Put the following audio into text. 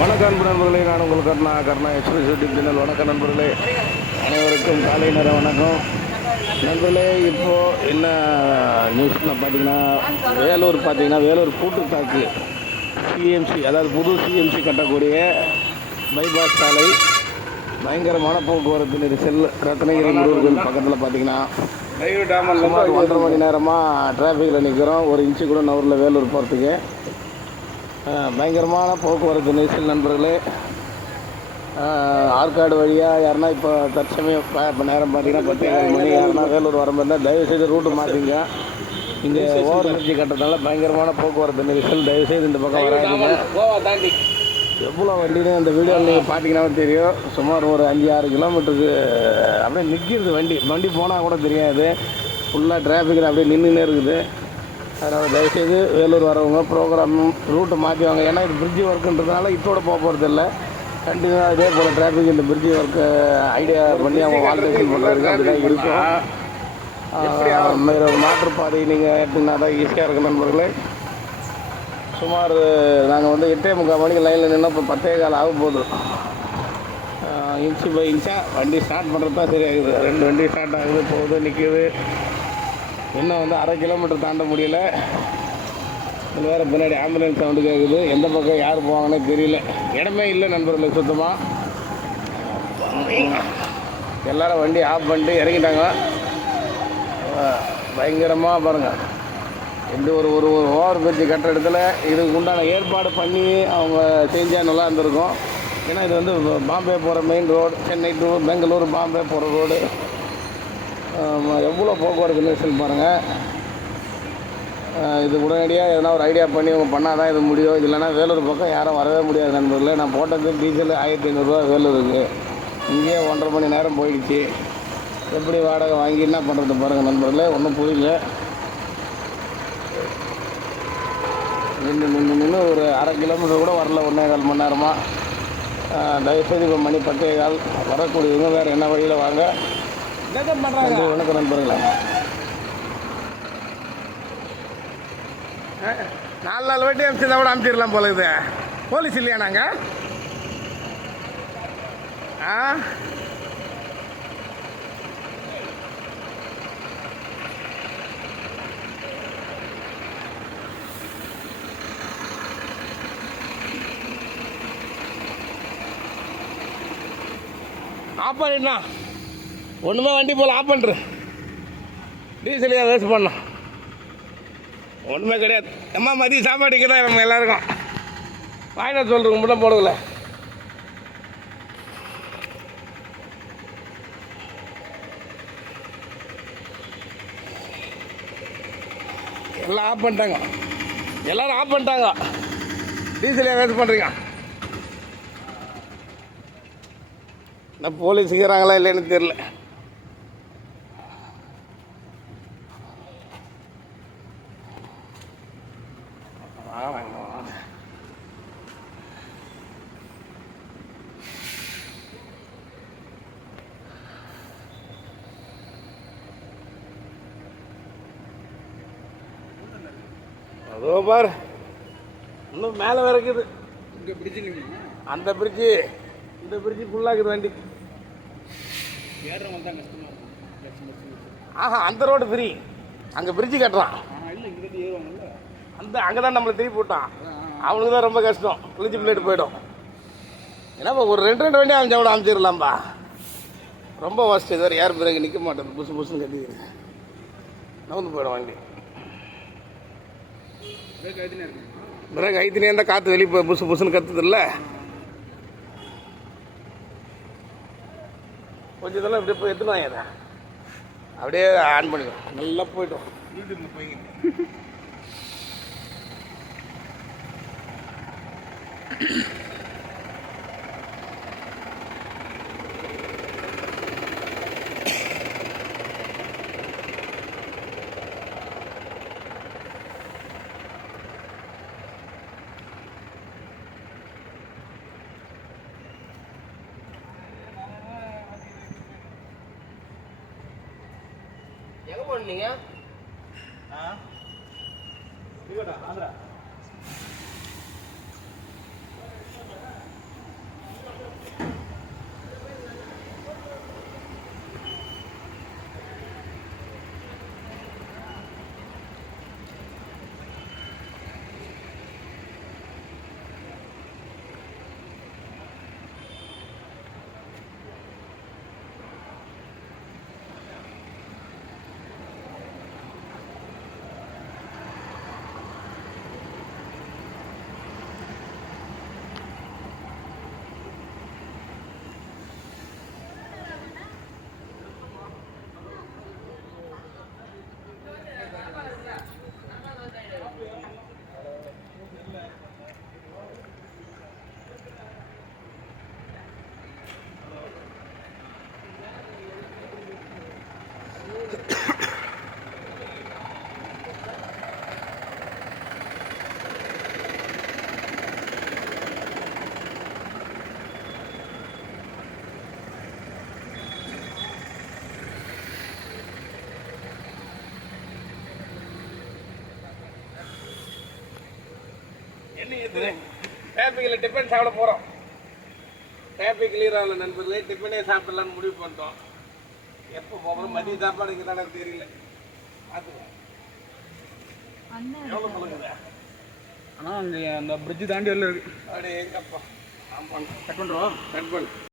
வணக்கம் அன்பு நண்பர்களே நான் உங்கள் Karna Karna express YouTube channel. வணக்கம் நண்பர்களே அனைவருக்கும் காலை நேர வணக்கம். நண்பர்களே இப்போது என்ன நியூஸ்னு பார்த்தீங்கன்னா வேலூர் பார்த்தீங்கன்னா வேலூர் கூட்டுத்தாக்கு சிஎம்சி அதாவது புது சிஎம்சி கட்டக்கூடிய பைபாஸ் சாலை. பயங்கரமான போக்குவரத்து நெரிசல் ரத்னகிரி முருகன் பக்கத்தில் பார்த்தீங்கன்னா சுமார் ஒன்றரை மணி நேரமாக டிராஃபிக்கில் நிற்கிறோம் ஒரு இன்ச்சு கூட நவரில் வேலூர் போகிறதுக்கு பயங்கரமான போக்குவரத்து நெரிசல் நண்பர்களே. ஆற்காடு வழியாக யாருன்னா இப்போ தற்சமயம் இப்போ நேரம் பார்த்தீங்கன்னா பத்து ஏழு மணி. யாருன்னா வேலூர் வர மாதிரி தயவுசெய்து ரூட்டு மாற்றிங்க இங்கே ஓவர் பிரிட்ஜி கட்டுறதுனால பயங்கரமான போக்குவரத்து நெரிசல். தயவுசெய்து இந்த பக்கம் வராதுங்க. எவ்வளோ வண்டின்னு இந்த வீடியோவில் நீங்கள் பார்த்தீங்கன்னா தெரியும். சுமார் ஒரு அஞ்சு ஆறு கிலோமீட்டருக்கு அப்படியே நிற்கிறது வண்டி. வண்டி போனால் கூட தெரியாது. ஃபுல்லாக டிராஃபிக்கில் அப்படியே நின்றுனே இருக்குது. அதனால் தயவுசெய்து வேலூர் வரவங்க ப்ரோக்ராம் ரூட்டை மாற்றி வாங்க. ஏன்னா இது பிரிட்ஜி ஒர்க்குன்றதுனால இப்போட போக போகிறது இல்லை கண்டினியூவாக இதே போல் டிராஃபிக் இந்த பிரிட்ஜி ஒர்க்கு ஐடியா பண்ணி அவங்க ஆல்ட்ரேஷன் பண்ணுறதுக்கு அப்படி தான் இருக்கும் வேற மாற்றுப்பாதை நீங்கள் எடுத்தீங்கன்னா தான் ஈஸியாக இருக்கும் நண்பர்களே. சுமார் நாங்கள் வந்து எட்டே முக்கால் மணிக்கு லைனில் நின்று இப்போ பத்தே கால் ஆக போகுது. இன்ச்சு பை இன்ச்சாக வண்டி ஸ்டார்ட் பண்ணுறது தான் சரியாகுது. ரெண்டு வண்டி ஸ்டார்ட் ஆகுது போகுது நிற்கிது இன்னும் வந்து அரை கிலோமீட்டர் தாண்ட முடியல. இது வேறு பின்னாடி ஆம்புலன்ஸ் சவுண்டு கேட்குது எந்த பக்கம் யார் போவாங்கன்னே தெரியல. இடமே இல்லை நண்பர்களுக்கு சுத்தமாக எல்லாரும் வண்டி ஆஃப் பண்ணிட்டு இறங்கிட்டாங்க. பயங்கரமாக பாருங்கள் எந்த ஒரு ஒரு ஒரு ஓவர் பிரிட்ஜ் கட்டுற இடத்துல இதுக்கு உண்டான ஏற்பாடு பண்ணி அவங்க செஞ்சால் நல்லா இருந்திருக்கும். ஏன்னா இது வந்து பாம்பே போகிற main road Chennai to Bangalore Bombay போகிற ரோடு எவ்வளோ போக்குவரத்து நெரிசல் பாருங்கள் இது உடனடியாக எதனா ஒரு ஐடியா பண்ணி உங்கள் பண்ணால் தான் இது முடியும். இது இல்லைன்னா வேலூர் பக்கம் யாரும் வரவே முடியாது நண்பர்களே. நான் போட்டது டீசல் ஆயிரத்தி ஐநூறுரூவா வேலூருக்கு. இங்கேயே ஒன்றரை மணி நேரம் போயிடுச்சு. எப்படி வாடகை வாங்கி என்ன பண்ணுறது பாருங்கள் நண்பர்களே ஒன்றும் புரியல. நின்று நின்று நின்று ஒரு அரை கிலோமீட்டர் கூட வரல ஒன்றே கால் மணி நேரமாக தயவுசெய்து இப்போ மணி பத்தே கால் வரக்கூடியவங்க வேறு என்ன வழியில் வாங்க. நன்றி வணக்கம் நண்பர்களே. நாலு நாலு வாட்டி அனுப்பிச்சிருந்தா கூட அனுப்பிச்சிடலாம் போல இது. போலீஸ் இல்லையா நாங்கள் ஆ? ஆஃப் பண்ணிடா ஒன்றுமே வண்டி போல் ஆஃப் பண்ணுற டீசல் வேஸ்ட் பண்ணோம் ஒன்றுமே கிடையாது. அம்மா மதியம் சாப்பாடு இங்கே தான் நம்ம எல்லாருக்கும். வாங்கின சொல்கிறோம் மட்டும் போடுங்கள எல்லாம் ஆஃப் பண்ணிட்டாங்க. எல்லாரும் ஆஃப் பண்ணிட்டாங்க. டீசல் ஏன் வேஸ்ட் பண்ணுறீங்க நான் போலீஸ் செய்கிறாங்களா இல்லைன்னு தெரில அதோ பாரு. இன்னும் மேலே வேற இங்க பிடிச்சு நிக்கணும் அந்த பிரிட்ஜு இந்த பிரிட்ஜு ஃபுல்லாகுது வண்டி. ஏறுறவங்க தான் இருக்கும். ஆஹா அந்த ரோடு ஃப்ரீ அங்கே பிரிட்ஜு கட்டுறான். இல்ல ஏறுவாங்கல்ல. அந்த அங்கே தான் நம்மளை திருப்பி விட்டான். அவனுக்கு தான் ரொம்ப கஷ்டம். கிழிச்சு பிளேட் போயிடும். ஏன்னாப்பா ஒரு ரெண்டு ரெண்டு வண்டி அமைச்சா கூட அமைச்சிடலாம்ப்பா ரொம்ப ஒஸ்ட் இது வரை யார் பிறகு நிற்க மாட்டேது புசு புசுன்னு கட்டிக்கிறேன். நவுந்து போயிடும் வண்டி. பிரேக் ஐத்தினே இருந்தால் காற்று வெளியே புசுன்னு கத்துது இல்லை கொஞ்சம் இதெல்லாம் இப்படியே போய் எடுத்துன்னு வாங்க அப்படியே ஆன் பண்ணிடும் நல்லா போயிடும் பண்ணீங்க ஆ? எங்க ஆந்திரா. டிராஃபிக்கில் டிஃபன் சாப்பிட போகிறோம் டிராஃபிக் கிளியர் ஆகல நண்பர்களே. டிஃபனே சாப்பிடலாம்னு முடிவு பண்ணிட்டோம். எப்போ போகிறோம் மதிய சாப்பாடு இங்கே எனக்கு தெரியல. பார்த்துக்கலாம் எவ்வளோ பழகுதா ஆனால் அங்கே அந்த பிரிட்ஜ் தாண்டி வரல இருக்கு. அப்படியே எங்கப்பா ஆமாம் கட் பண்ணுறோம் கட் பண்ணு.